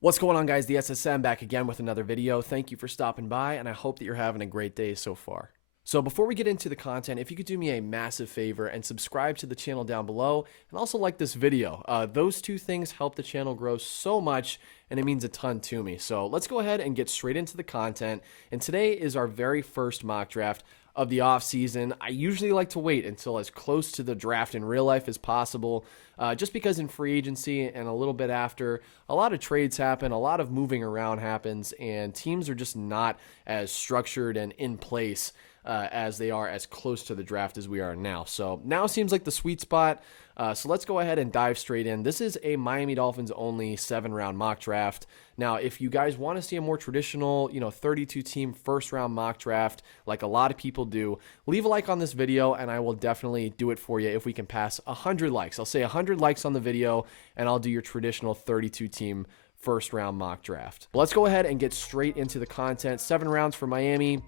What's going on, guys? The SSM back again with another video. Thank you for stopping by, and I hope that you're having a great day so far. So before we get into the content, if you could do me a massive favor and subscribe to the channel down below, and also like this video. Those two things help the channel grow so much, and it means a ton to me. So let's go ahead and get straight into the content. And today is our very first mock draft of the off season. I usually like to wait until as close to the draft in real life as possible, just because in free agency and a little bit after, a lot of trades happen, a lot of moving around happens, and teams are just not as structured and in place as they are as close to the draft as we are now. So now seems like the sweet spot. So let's go ahead and dive straight in. This is a Miami Dolphins only 7-round mock draft. Now, if you guys want to see a more traditional, 32 team first round mock draft, like a lot of people do, leave a like on this video and I will definitely do it for you if we can pass 100 likes. I'll say 100 likes on the video and I'll do your traditional 32 team first round mock draft. Let's go ahead and get straight into the content. 7 rounds for Miami.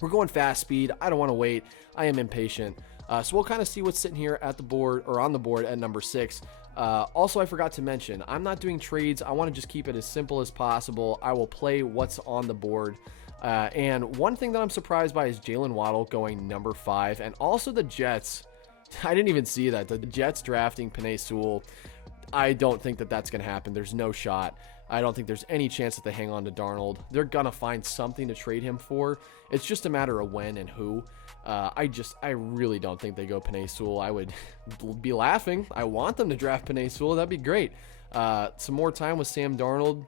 We're going fast speed. I don't want to wait. I am impatient. So we'll kind of see what's sitting here at the board or on the board at number 6. Also, I forgot to mention, I'm not doing trades. I want to just keep it as simple as possible. I will play what's on the board. And one thing that I'm surprised by is Jalen Waddle going number 5. And also the Jets. I didn't even see that. The Jets drafting Penei Sewell. I don't think that that's going to happen. There's no shot. I don't think there's any chance that they hang on to Darnold. They're going to find something to trade him for. It's just a matter of when and who. I really don't think they go Penei Sewell. I would be laughing. I want them to draft Penei Sewell. That'd be great. Some more time with Sam Darnold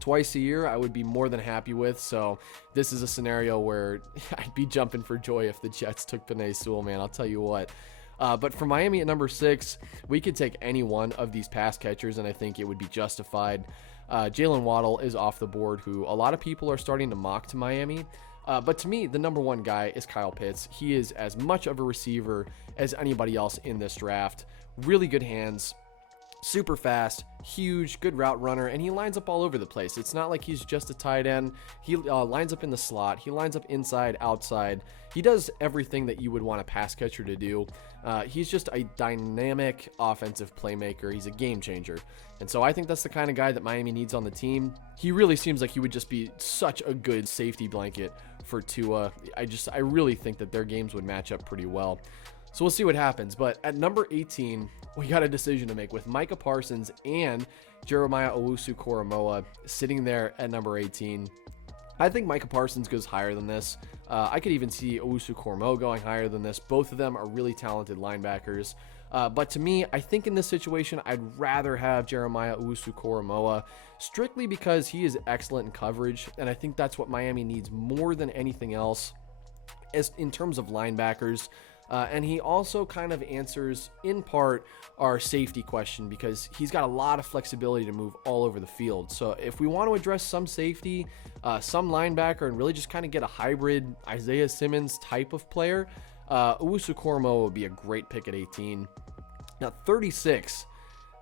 twice a year, I would be more than happy with. So this is a scenario where I'd be jumping for joy if the Jets took Penei Sewell, man. I'll tell you what. But for Miami at number 6, we could take any one of these pass catchers, and I think it would be justified. Jalen Waddle is off the board, who a lot of people are starting to mock to Miami. But to me, the number 1 guy is Kyle Pitts. He is as much of a receiver as anybody else in this draft. Really good hands, super fast, huge, good route runner, and he lines up all over the place. It's not like he's just a tight end. He lines up in the slot. He lines up inside, outside. He does everything that you would want a pass catcher to do. He's just a dynamic offensive playmaker. He's a game changer. And so I think that's the kind of guy that Miami needs on the team. He really seems like he would just be such a good safety blanket for Tua. I really think that their games would match up pretty well. So we'll see what happens. But at number 18, we got a decision to make with Micah Parsons and Jeremiah Owusu-Koramoah sitting there at number 18. I think Micah Parsons goes higher than this. I could even see Owusu-Koramoah going higher than this. Both of them are really talented linebackers. But to me, I think in this situation, I'd rather have Jeremiah Owusu-Koramoah strictly because he is excellent in coverage. And I think that's what Miami needs more than anything else as in terms of linebackers. And he also kind of answers, in part, our safety question because he's got a lot of flexibility to move all over the field. So if we want to address some safety, some linebacker, and really just kind of get a hybrid Isaiah Simmons type of player, Owusu-Koramoah would be a great pick at 18. Now, 36.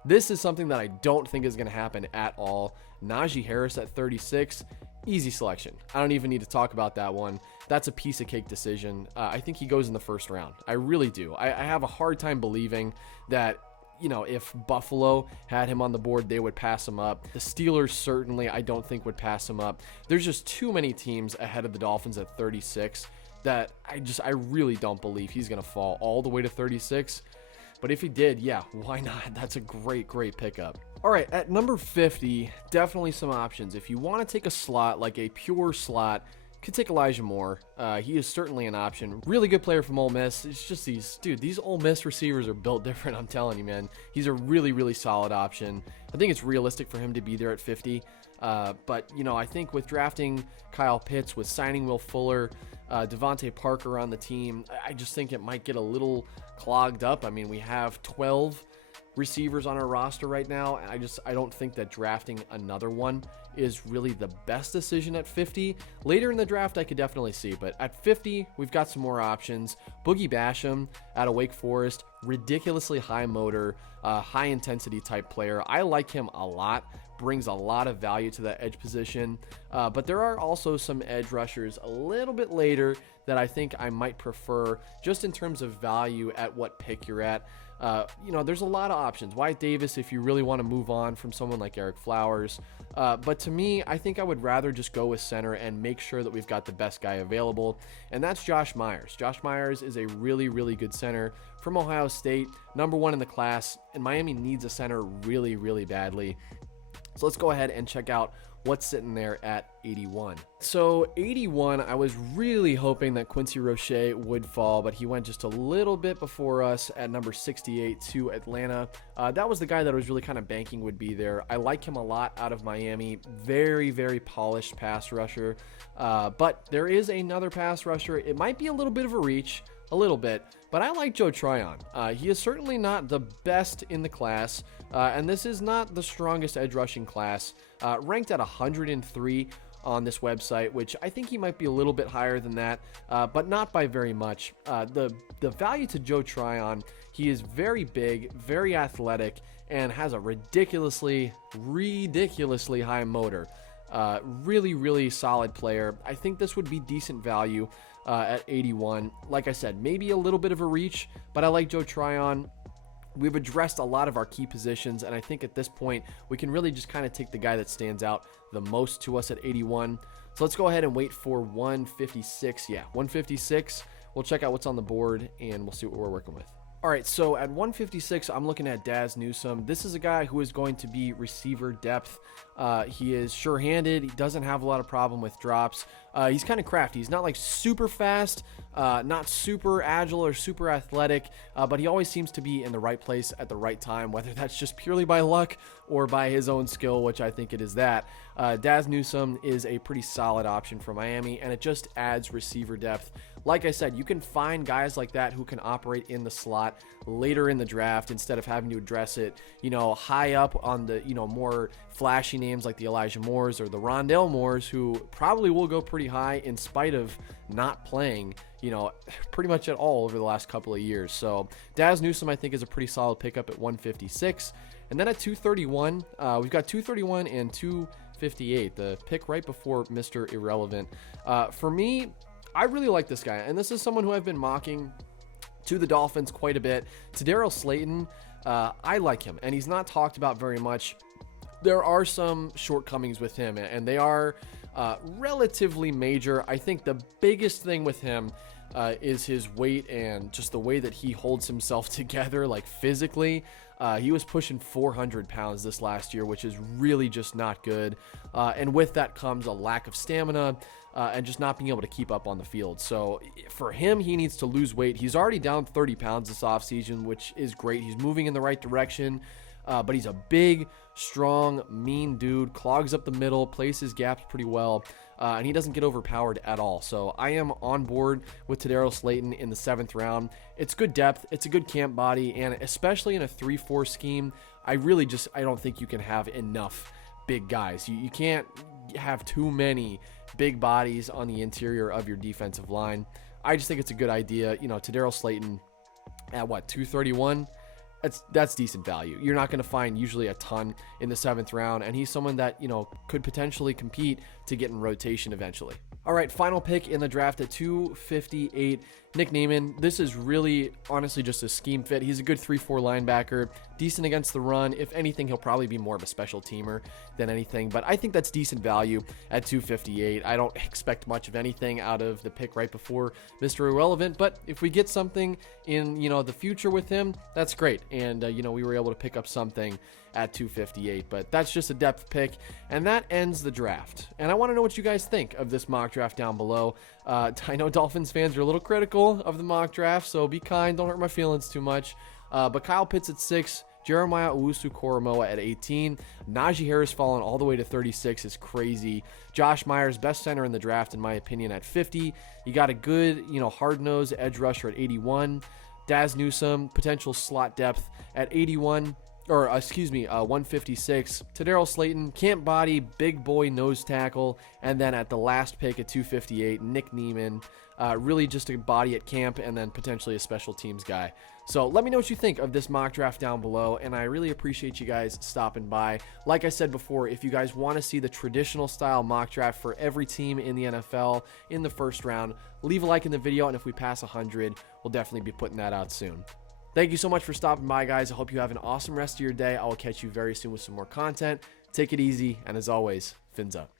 This is something that I don't think is going to happen at all. Najee Harris at 36. Easy selection. I don't even need to talk about that one. That's a piece of cake decision. I think he goes in the first round. I really do. I have a hard time believing that, if Buffalo had him on the board, they would pass him up. The Steelers certainly, I don't think, would pass him up. There's just too many teams ahead of the Dolphins at 36 that I really don't believe he's going to fall all the way to 36. But if he did, yeah, why not? That's a great pickup. All right, at number 50, definitely some options. If you want to take a slot, like a pure slot, could take Elijah Moore. He is certainly an option. Really good player from Ole Miss. It's just these Ole Miss receivers are built different, I'm telling you, man. He's a really solid option. I think it's realistic for him to be there at 50. But, I think with drafting Kyle Pitts, with signing Will Fuller, Devontae Parker on the team, I just think it might get a little clogged up. I mean, we have 12 receivers on our roster right now, and I don't think that drafting another one is really the best decision at 50. Later in the draft, I could definitely see, but at 50, we've got some more options. Boogie Basham out of Wake Forest, ridiculously high motor, high intensity type player. I like him a lot. brings a lot of value to that edge position. But there are also some edge rushers a little bit later that I think I might prefer just in terms of value at what pick you're at. There's a lot of options. Wyatt Davis, if you really want to move on from someone like Eric Flowers. But to me, I think I would rather just go with center and make sure that we've got the best guy available. And that's Josh Myers. Josh Myers is a really, really good center from Ohio State, #1 in the class, and Miami needs a center really, really badly. So let's go ahead and check out what's sitting there at 81. So 81, I was really hoping that Quincy Roche would fall, but he went just a little bit before us at number 68 to Atlanta. That was the guy that I was really kind of banking would be there. I like him a lot out of Miami. Very, very polished pass rusher. But there is another pass rusher. It might be a little bit of a reach, a little bit, but I like Joe Tryon. He is certainly not the best in the class, and this is not the strongest edge rushing class. Ranked at 103 on this website, which I think he might be a little bit higher than that, but not by very much. The value to Joe Tryon, he is very big, very athletic, and has a ridiculously high motor. Really, really solid player. I think this would be decent value at 81. Like I said, maybe a little bit of a reach, but I like Joe Tryon. We've addressed a lot of our key positions, and I think at this point, we can really just kind of take the guy that stands out the most to us at 81. So let's go ahead and wait for 156. Yeah, 156. We'll check out what's on the board, and we'll see what we're working with. All right, so at 156, I'm looking at Daz Newsome. This is a guy who is going to be receiver depth. He is sure-handed. He doesn't have a lot of problem with drops. He's kind of crafty. He's not like super fast, not super agile or super athletic, but he always seems to be in the right place at the right time, whether that's just purely by luck or by his own skill, which I think it is that. Daz Newsome is a pretty solid option for Miami, and it just adds receiver depth. Like I said, you can find guys like that who can operate in the slot later in the draft instead of having to address it, high up on the, more flashy names like the Elijah Moores or the Rondale Moores, who probably will go pretty high in spite of not playing, pretty much at all over the last couple of years. So Daz Newsome, I think, is a pretty solid pickup at 156. And then at 231, we've got 231 and 258, the pick right before Mr. Irrelevant. For me, I really like this guy, and this is someone who I've been mocking to the Dolphins quite a bit. To Daryl Slayton, I like him, and he's not talked about very much. There are some shortcomings with him, and they are relatively major. I think the biggest thing with him is his weight and just the way that he holds himself together, like physically. He was pushing 400 pounds this last year, which is really just not good. And with that comes a lack of stamina and just not being able to keep up on the field. So for him, he needs to lose weight. He's already down 30 pounds this offseason, which is great. He's moving in the right direction. But he's a big, strong, mean dude, clogs up the middle, plays his gaps pretty well, and he doesn't get overpowered at all. So I am on board with Daryl Slayton in the 7th round. It's good depth, it's a good camp body, and especially in a 3-4 scheme, I don't think you can have enough big guys. You can't have too many big bodies on the interior of your defensive line. I just think it's a good idea. Daryl Slayton at 231? That's decent value. You're not going to find usually a ton in the 7th round, and he's someone that, could potentially compete to get in rotation eventually. All right, final pick in the draft at 258, Nick Neiman. This is really, honestly, just a scheme fit. He's a good 3-4 linebacker, decent against the run. If anything, he'll probably be more of a special teamer than anything, but I think that's decent value at 258. I don't expect much of anything out of the pick right before Mr. Irrelevant, but if we get something in, the future with him, that's great. And, we were able to pick up something at 258, but that's just a depth pick, and that ends the draft. And I want to know what you guys think of this mock draft down below. I know Dolphins fans are a little critical of the mock draft, so be kind, don't hurt my feelings too much. But Kyle Pitts at 6, Jeremiah Owusu-Koramoah at 18, Najee Harris falling all the way to 36 is crazy. Josh Myers, best center in the draft in my opinion, at 50. You got a good, hard-nosed edge rusher at 81. Daz Newsome, potential slot depth at 81. or excuse me, 156. Tadaro Slayton, camp body, big boy nose tackle, and then at the last pick at 258, Nick Neiman, really just a body at camp, and then potentially a special teams guy. So let me know what you think of this mock draft down below, and I really appreciate you guys stopping by. Like I said before, if you guys want to see the traditional style mock draft for every team in the NFL in the first round, leave a like in the video, and if we pass 100, we'll definitely be putting that out soon. Thank you so much for stopping by, guys. I hope you have an awesome rest of your day. I will catch you very soon with some more content. Take it easy, and as always, fins up.